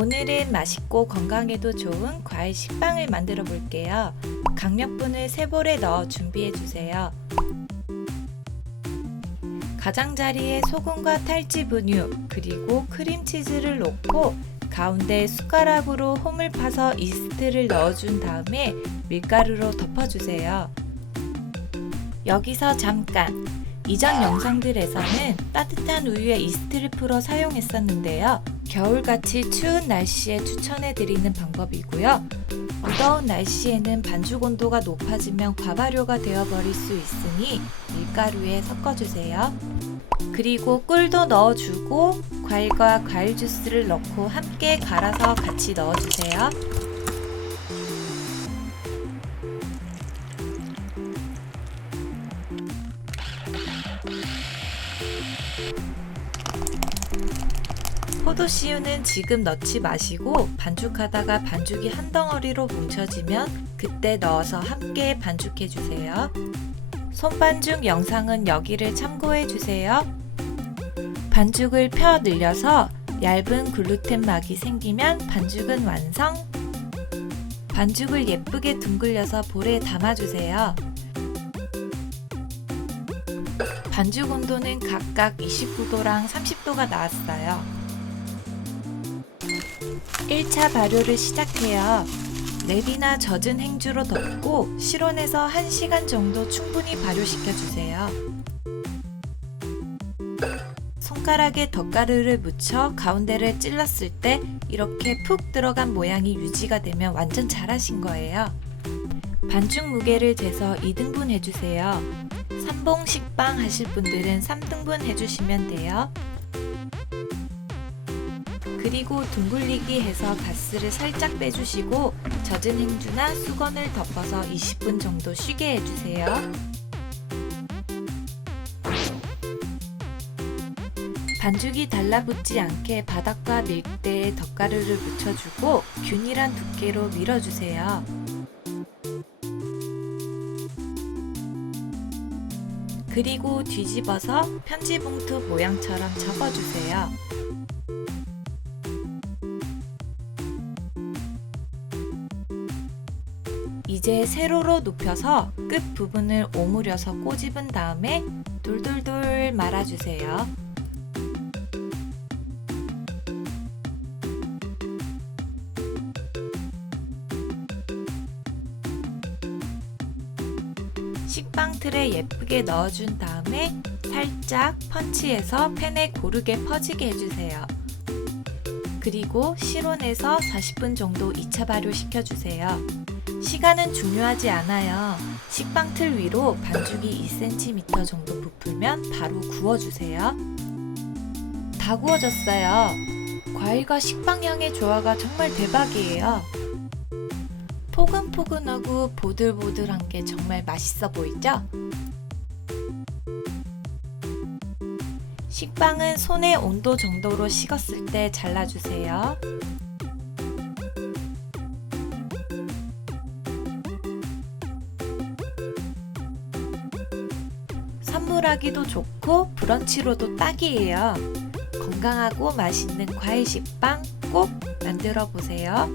오늘은 맛있고 건강에도 좋은 과일 식빵을 만들어 볼게요. 강력분을 3볼에 넣어 준비해 주세요. 가장자리에 소금과 탈즙 우유 그리고 크림치즈를 넣고 가운데 숟가락으로 홈을 파서 이스트를 넣어준 다음에 밀가루로 덮어주세요. 여기서 잠깐! 이전 영상들에서는 따뜻한 우유에 이스트를 풀어 사용했었는데요. 겨울같이 추운 날씨에 추천해드리는 방법이고요. 무더운 날씨에는 반죽 온도가 높아지면 과발효가 되어버릴 수 있으니 밀가루에 섞어주세요. 그리고 꿀도 넣어주고 과일과 과일 주스를 넣고 함께 갈아서 같이 넣어주세요. 포도씨유는 지금 넣지 마시고 반죽하다가 반죽이 한 덩어리로 뭉쳐지면 그때 넣어서 함께 반죽해주세요. 손반죽 영상은 여기를 참고해주세요. 반죽을 펴 늘려서 얇은 글루텐 막이 생기면 반죽은 완성! 반죽을 예쁘게 둥글려서 볼에 담아주세요. 반죽 온도는 각각 29도랑 30도가 나왔어요. 1차 발효를 시작해요. 랩이나 젖은 행주로 덮고 실온에서 1시간 정도 충분히 발효시켜주세요. 손가락에 덧가루를 묻혀 가운데를 찔렀을 때 이렇게 푹 들어간 모양이 유지가 되면 완전 잘하신 거예요. 반죽 무게를 재서 2등분 해주세요. 3봉 식빵 하실 분들은 3등분 해주시면 돼요. 그리고 둥글리기 해서 가스를 살짝 빼주시고 젖은 행주나 수건을 덮어서 20분 정도 쉬게 해주세요. 반죽이 달라붙지 않게 바닥과 밀대에 덧가루를 묻혀주고 균일한 두께로 밀어주세요. 그리고 뒤집어서 편지봉투 모양처럼 접어주세요. 이제 세로로 눕혀서 끝 부분을 오므려서 꼬집은 다음에 돌돌돌 말아주세요. 식빵 틀에 예쁘게 넣어준 다음에 살짝 펀치해서 팬에 고르게 퍼지게 해주세요. 그리고 실온에서 40분 정도 2차 발효시켜주세요. 시간은 중요하지 않아요. 식빵 틀 위로 반죽이 2cm 정도 부풀면 바로 구워주세요. 다 구워졌어요. 과일과 식빵 향의 조화가 정말 대박이에요. 포근포근하고 보들보들한 게 정말 맛있어 보이죠? 식빵은 손의 온도 정도로 식었을 때 잘라주세요. 선물하기도 좋고 브런치로도 딱이에요. 건강하고 맛있는 과일 식빵 꼭 만들어 보세요.